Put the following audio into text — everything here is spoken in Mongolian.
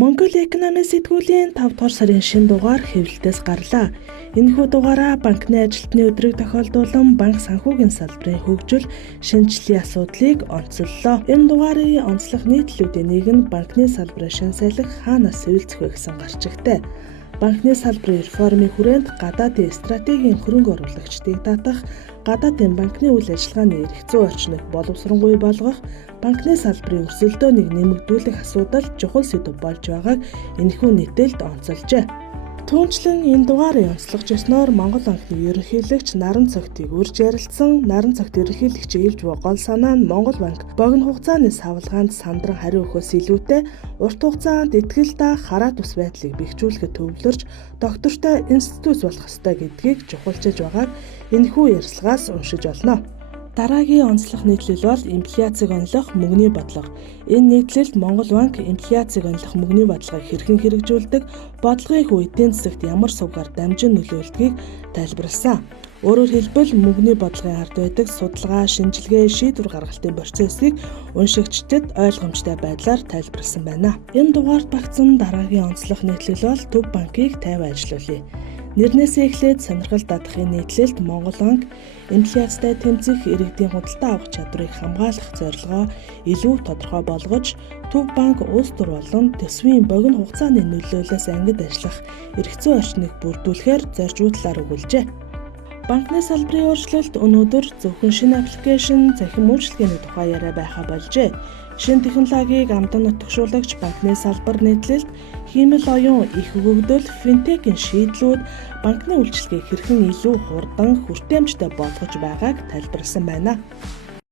Монгол экономи сэтгүүлийн 5 дугаар сарын шинэ дугаар хэвлэлтээс гарлаа. Энэхүү дугаараа банкны ажилтны өдрийг тохиолдуулан банк санхүүгийн салбарын хөгжил, шинжилгээний асуудлыг онцоллоо. Энэ дугаарын онцлог нийтлүүдийн нэг нь банкны салбарын шинэ салхи хаанаас сэвэлцэх вэ гэсэн гарчигтай. Банкны салбарын реформын хүрээнд гадаадын стратегийн хөрөнгө оруулагчдыг татах, гадаадын банкны үйл ажиллагааны эрх зүйн орчныг боловсронгуй болгох, банкны салбарын өрсөлдөөнийг нэмэгдүүлэх асуудал чухал сэдэв болж байгааг энэхүү нийтэлд онцолжээ. Түүнчлэн энэ дугаарыг онцлогч ёсноор Монгол банкны ерөнхийлөгч Наран Цогтыг урьж ярилцсан. Наран Цогт ерөнхийлөгчийн илж буй гол санаа нь Монгол банк богино хугацааны савлгаанд сандран хариу өгөхөөс илүүтэй урт хугацаанд итгэл та хараа тус байдлыг бэхжүүлэхэд төвлөрч доктортой институт болох ёстой гэдгийг чухалчилж байгааг энэхүү ярилцлагаас уншиж олно. Дараагийн онцлог нийтлэл бол инфляцийг онилох мөнгөний бодлого. Энэ нийтлэлд Монгол банк инфляцийг онилох мөнгөний бодлогыг хэрхэн хэрэгжүүлдэг, бодлогын хүү эдийн засагт ямар сувгаар дамжин нөлөөлдгийг тайлбарласан. Өөрөөр хэлбэл мөнгөний бодлогын ард байдаг судалгаа, шинжилгээ, шийдвэр гаргалтын процессыг уншигчдад ойлгомжтой байдлаар тайлбарласан байна. Энэ дугаард багтсан дараагийн онцлог нийтлэл бол төв банкыг тайван ажилуулъя. Нэрнээсээ эхлээд сонирхол татахын нийтлэлд Монгол банк инфляцтай тэмцэх, иргэдийн худалдаа авах чадварыг хамгаалах зорилгоо илүү тодорхой болгож, төв банк улс төр болон төсвийн богино хугацааны нөлөөллөөс ангид ажиллах эрх зүйн орчныг бүрдүүлэхээр зоржуудлаар өгүүлжээ. Банкны салбарын өөрчлөлт өнөөдөр зөвхөн шинэ аппликейшн, цахим үйлчилгээний тухай яриа байхаа болжээ. Шинэ технологиг амдан нутагшуулагч банкны салбар нийтлэлд хиймэл оюун их хөгжил, финтекийн шийдлүүд банкны үйлчилгээг хэрхэн илүү хурдан, хүртээмжтэй болгож байгааг тайлбарласан байна.